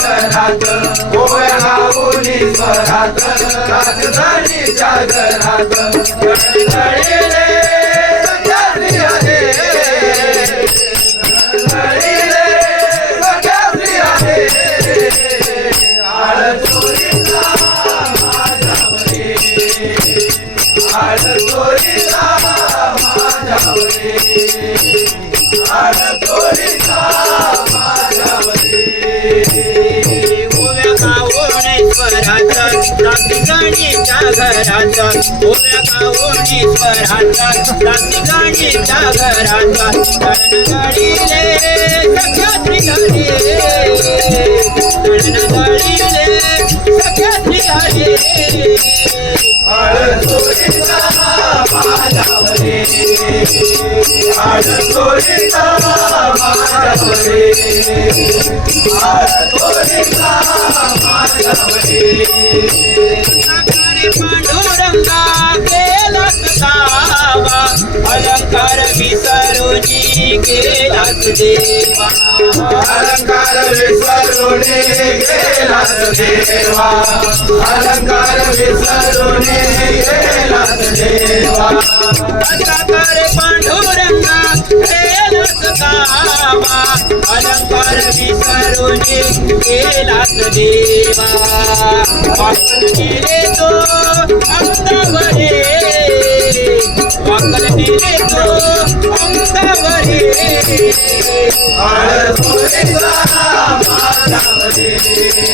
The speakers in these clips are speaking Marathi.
जागरात ओव्या गाऊनी स्वरात राजधानीच्या घरात गणगणिले सख्या स्त्रिया रे. गणगणिले गावणेश्वराचा रात्री घराचा ओव्या गावणेश्वराचा रात्री गणीच्या घराचा तळण गळीले सख्या श्री हरे तळण गळीले सख्या श्री हरे आळतोरीचा माझ्यावरी. आळतोरीचा माझ्यावरी. आळतोरीचा पांडुरंगा केला सतावा अलंकार विसरुनी गेलास देवा अलंकार विसरून गेलास देवा अलंकार विसरून अलंकार विसरुनी केलास देवा. वाकल गेले तो अंगावरे. वाकल दिले तो अंगावरे. आळतोरीचा मानव देवा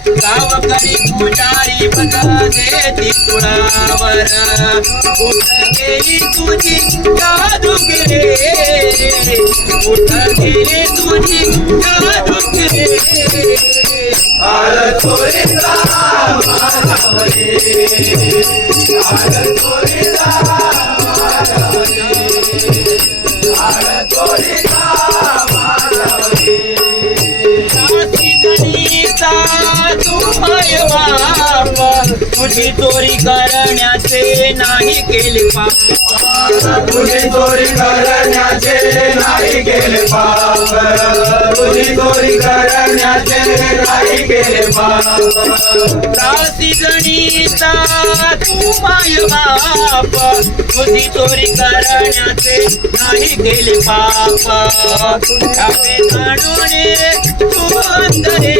पुजारी मजा कुठ गेली तुझी जादू गे कुठ गेली तुझी जादू गे आळतोरीचा माझ्यावरी आळतोरीचा माझ्यावरी गणिता. तू माय तुझी चोरी करण्याचे नाही केले पाप. तुझी चोरी करण्याचे नाही केले पाप. तुझी चोरी करण्याचे नाही केले पाप दासी गणिता तू माय बाप तुझी चोरी करण्याचे नाही केले पाप त्यावे जाणून तू अंधरे.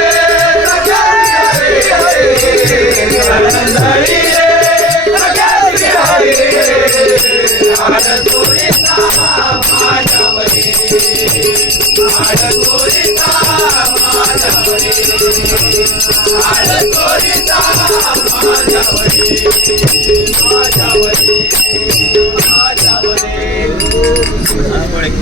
जाणूने तू अंतरे आळतोरीचा माझ्यावरी आळतोरीचा माझ्यावरी आळतोरीचा माझ्यावरी ओळखावूनी स्वरात राजधानीच्या घरात ओळखावूनी स्वरात राजधानीच्या घरात रंगळीले सगळ्या रे, रंगळीले सगळ्या रे. आळतोरीचा माझ्यावरी आळतोरीचा माझ्यावरी आळतोरीचा माझ्यावरी माझ्यावरी माझ्यावरी